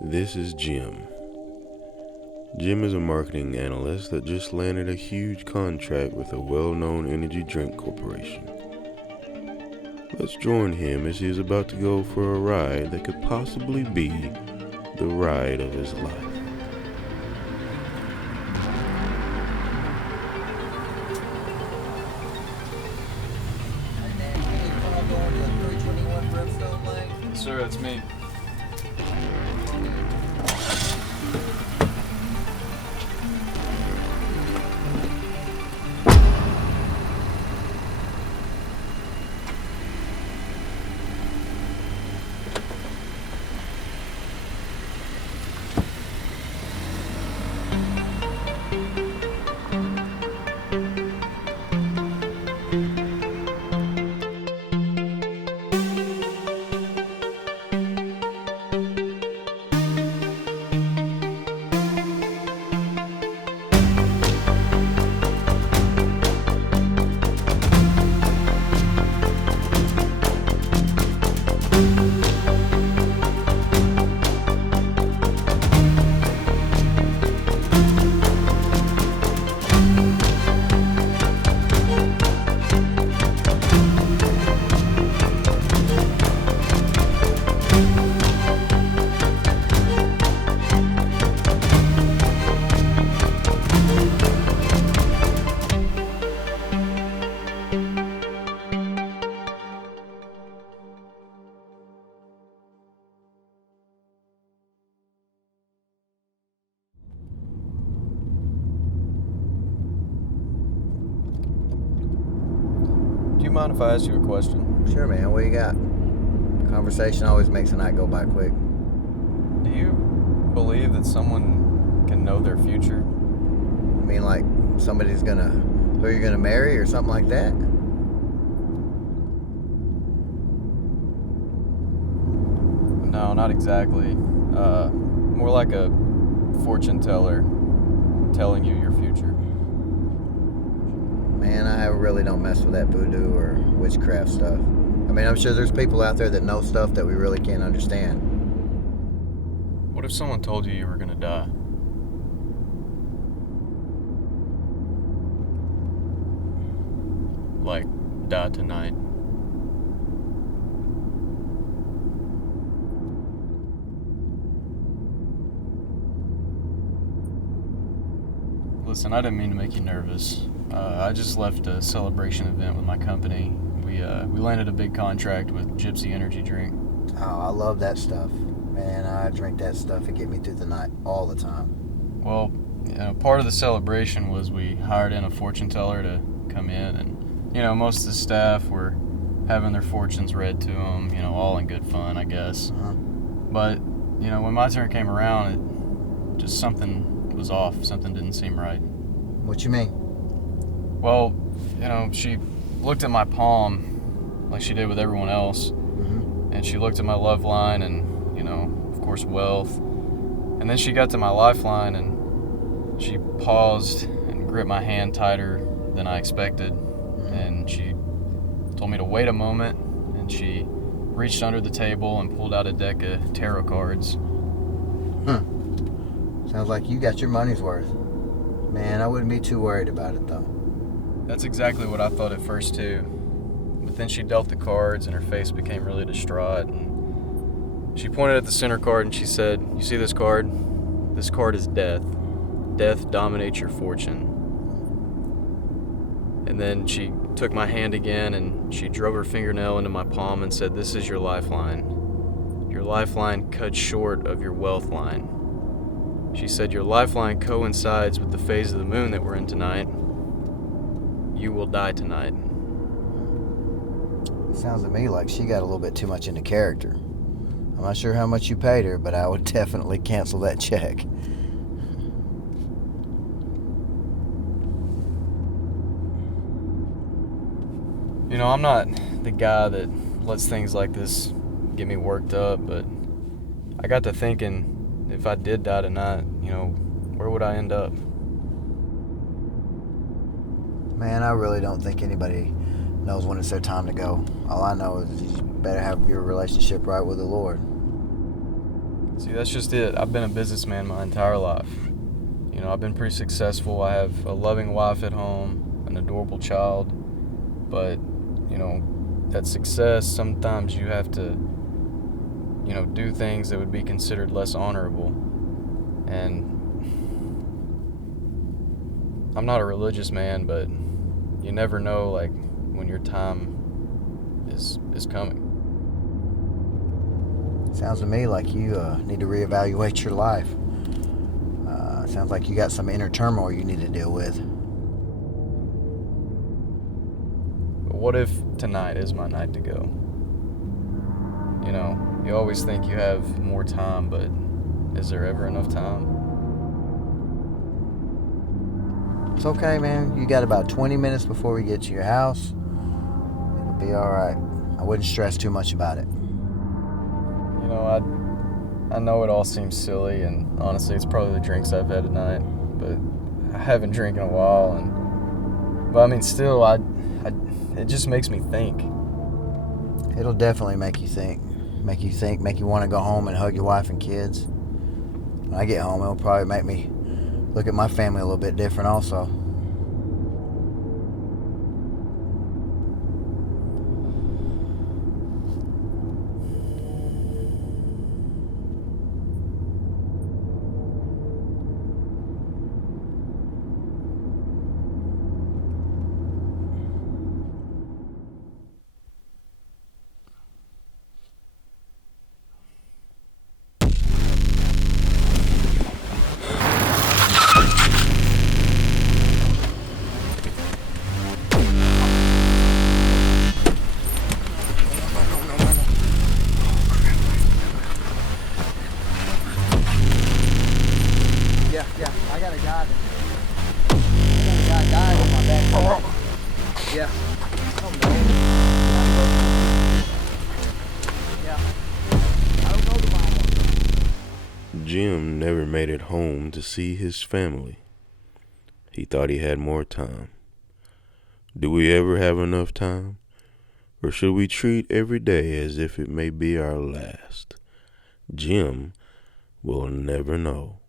This is Jim. Jim is a marketing analyst that just landed a huge contract with a well-known energy drink corporation. Let's join him as he is about to go for a ride that could possibly be the ride of his life. Sir, it's me. Do you mind if I ask you a question? Sure, man. What you got? Conversation always makes a night go by quick. Do you believe that someone can know their future? I mean, like somebody's who you're gonna marry or something like that? No, not exactly. More like a fortune teller telling you your future. Man, I really don't mess with that voodoo or witchcraft stuff. I mean, I'm sure there's people out there that know stuff that we really can't understand. What if someone told you you were gonna die? Like, die tonight. Listen, I didn't mean to make you nervous. I just left a celebration event with my company. We landed a big contract with Gypsy Energy Drink. Oh, I love that stuff. Man, I drink that stuff. It get me through the night all the time. Well, part of the celebration was we hired in a fortune teller to come in, and most of the staff were having their fortunes read to them, all in good fun, I guess. Uh-huh. But, when my turn came around, something was off. Something didn't seem right. What you mean? Well, she looked at my palm like she did with everyone else, Mm-hmm. and she looked at my love line and, of course, wealth. And then she got to my lifeline, and she paused and gripped my hand tighter than I expected. And she told me to wait a moment, and she reached under the table and pulled out a deck of tarot cards. Sounds like you got your money's worth. Man, I wouldn't be too worried about it, though. That's exactly what I thought at first, too. But then she dealt the cards, and her face became really distraught. And she pointed at the center card, and she said, "You see this card? This card is death. Death dominates your fortune." And then she took my hand again, and she drove her fingernail into my palm and said, "This is your lifeline. Your lifeline cuts short of your wealth line." She said, "Your lifeline coincides with the phase of the moon that we're in tonight. You will die tonight." Sounds to me like she got a little bit too much into character. I'm not sure how much you paid her, but I would definitely cancel that check. I'm not the guy that lets things like this get me worked up, but I got to thinking, if I did die tonight, where would I end up? Man, I really don't think anybody knows when it's their time to go. All I know is you better have your relationship right with the Lord. See, that's just it. I've been a businessman my entire life. You know, I've been pretty successful. I have a loving wife at home, an adorable child. But, you know, that success, sometimes you have to, you know, do things that would be considered less honorable. And I'm not a religious man, but you never know, like, when your time is coming. Sounds to me like you need to reevaluate your life. Sounds like you got some inner turmoil you need to deal with. But what if tonight is my night to go? You know, you always think you have more time, but is there ever enough time? It's okay, man. You got about 20 minutes before we get to your house. It'll be all right. I wouldn't stress too much about it. You know, I know it all seems silly, and honestly, it's probably the drinks I've had tonight, but I haven't drank in a while, but I mean, still, it just makes me think. It'll definitely make you think. Make you want to go home and hug your wife and kids. When I get home, it'll probably make me look at my family a little bit different also. Yeah, I got a guy dying in my back. Yeah. Yeah. I don't know the Bible. Jim never made it home to see his family. He thought he had more time. Do we ever have enough time? Or should we treat every day as if it may be our last? Jim will never know.